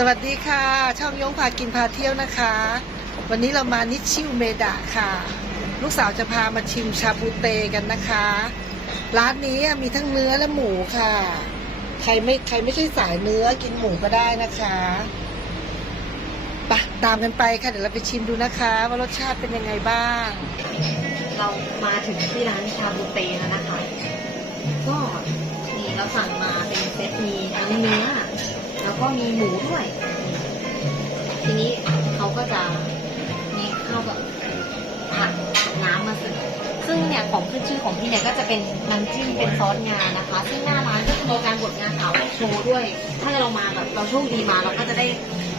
สวัสดีค่ะ ช่องยงพากินพาเที่ยวนะคะ วันนี้เรามานิชิวเมดะค่ะ ลูกสาวจะพามาชิมชาบูเตกันนะคะ ร้านนี้มีทั้งเนื้อและหมูค่ะ ใครไม่ใครไม่ใช่สายเนื้อกินหมูก็ได้นะคะไปะตามกันไปค่ะ เดี๋ยวเราไปชิมดูนะคะ ว่ารสชาติเป็นยังไงบ้าง เรามาถึงที่ร้านชาบูเตแล้วนะคะ ก็นี่เราสั่งมาเป็นเซตมีทั้งเนื้อ แล้วก็มีหมูด้วย ทีนี้เขาก็จะมีข้าวแบบผัดน้ำมาเสิร์ฟซึ่งเนี่ยของขึ้นชื่อของที่เนี่ยก็จะเป็นน้ำจิ้มเป็นซอสงานะคะ ซึ่งหน้าร้านก็จะมีการบดงาขาวโชว์ด้วย ถ้าเรามาแบบเราโชคดีมาเราก็จะได้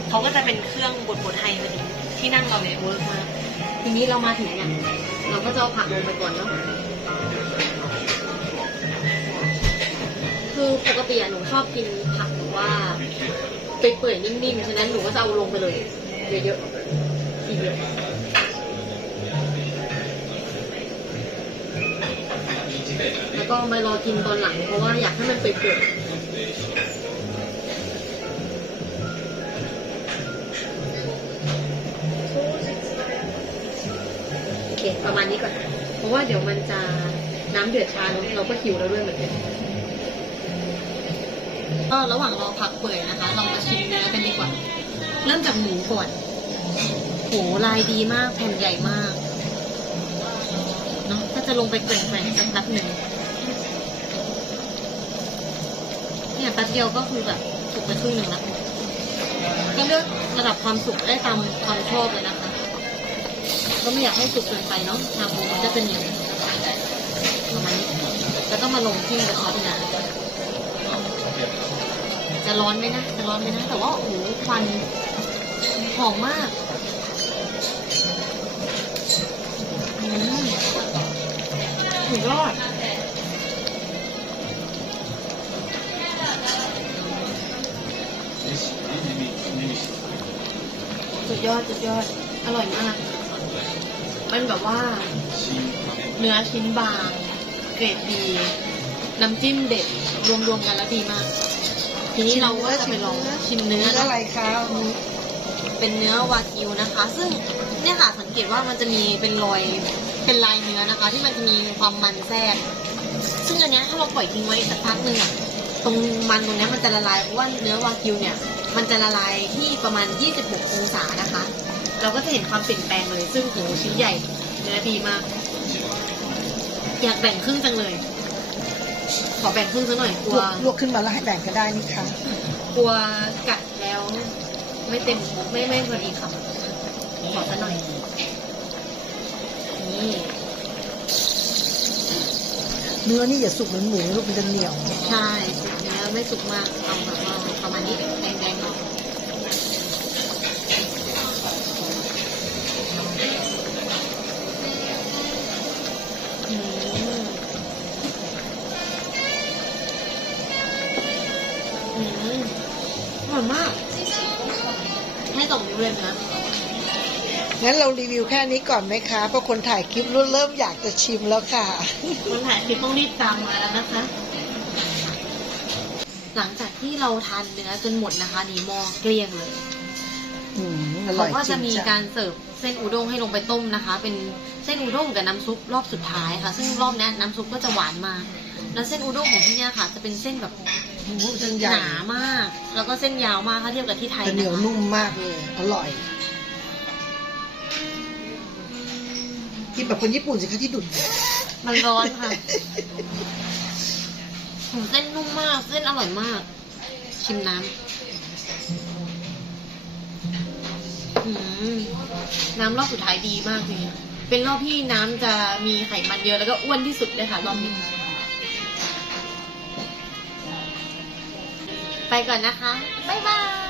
เขาก็จะเป็นเครื่องบดบดไทยมาดีที่นั่งเราเนี่ยเวิร์กมากทีนี้เรามาถึงเนี่ยเราก็จะเอาผักลงไปก่อนเนาะคือปกติอะหนูชอบกินผักแบบ ว่าเปื่อยๆนิ่มๆ ฉะนั้นหนูก็จะเอาลงไปเลย เยอะๆทีเดียวแล้วก็มารอกินตอนหลัง เพราะว่าอยากให้มันเปื่อยๆโอเคประมาณนี้ก่อน เพราะว่าเดี๋ยวมันจะน้ำเดือดชาเนอะเราก็หิวแล้วด้วยเหมือนกัน ก็ระหว่างรอผักเปื่อยนะคะเรามาชิมเนื้อกันดีกว่า เริ่มจากหมูก่อนโหลายดีมากแผ่นใหญ่มากเนาะก็จะลงไปเกร่งๆสักแป๊บหนึ่งเนี่ยแป๊บเดียวก็คือแบบสุกไปครึ่งหนึ่งแล้วก็เลือกระดับความสุกได้ตามความชอบเลยนะคะ ก็ไม่อยากให้สุกเกินไปเนาะชาบูมันจะเป็นอย่างนี้ประมาณนี้แล้วก็มาลงที่กระทะงา จะร้อนไหมนะจะร้อนไหมนะ แต่ว่าโอ้โหควันหอมมากอืมสุดยอดสุดยอดสุดยอด อร่อยมาก มันแบบว่า เนื้อชิ้นบาง เกรดดี น้ำจิ้มเด็ด รวมๆกันแล้วดีมาก ทีนี้เราก็จะไปลองชิมเนื้อเนื้อเนอะอะไรคะเป็นเนื้อวากิวนะคะ ซึ่งเนี่ยค่ะสังเกตว่ามันจะมีเป็นรอยเป็นลายเนื้อนะคะ ที่มันจะมีความมันแทรกซึ่งอันนี้ถ้าเราปล่อยทิ้งไว้สักพักหนึ่งอะตรงมันตรงนี้มันจะละลายเพราะว่าเนื้อวากิวเนี่ย มันจะละลายที่ประมาณ 26 องศานะคะ เราก็จะเห็นความเปลี่ยนแปลงเลย ซึ่งโหชิ้นใหญ่เนื้อดีมาก อยากแบ่งครึ่งจังเลย ขอแบ่งครึ่งซะหน่อยกลลัววกลวกขึ้นมาแล้วให้แบ่งก็ได้นี่ค่ะกลัวกัดแล้วไม่เต็มไม่ไม่พอดีคำขอซะหน่อย นี่เนื้อนี่อย่าสุกเหมือนหมูลูกมันจะเหนียว ใช่สุกเนื้อไม่สุกมากเอาแบบว่าประมาณนี้ มาก ให้สองนิ้วเลยนะงั้นเรารีวิวแค่นี้ก่อนไหมคะ เพราะคนถ่ายคลิปเริ่มอยากจะชิมแล้วค่ะ คนถ่ายคลิปต้องรีบตามมาแล้วนะคะ หลังจากที่เราทานเนื้อจนหมดนะคะ นี่หม้อเกลี้ยงเลยอืมอร่เขาอยก็จริจะงมีจ้ะการเสิร์ฟเส้นอุด้งให้ลงไปต้มนะคะ เป็นเส้นอุด้งกับน้ำซุปรอบสุดท้ายค่ะ ซึ่งรอบนี้น้ำซุปก็จะหวานมากแล้วเส้นอุด้งของที่เนี่ยค่ะ จะเป็นเส้นแบบโอ้โห เส้นหใหญ่นามาก แล้วก็เส้นยาวมากถ้าเทียบกับที่ไทยแต่เหนียวนะคะนุ่มมากเลยอร่อยกินแบบคนญี่ปุ่นสิคะที่ดุดมันร้อนค่ะหูเส้นนุ่มมาก เส้นอร่อยมาก ชิมน้ำอืมน้ำรอบสุดท้ายดีมากเลยอะเป็นรอบที่น้ำจะมีไขมันเยอะแล้วก็อ้วนที่สุดเลยค่ะรอบนี้ ไปก่อนนะคะ บ๊ายบาย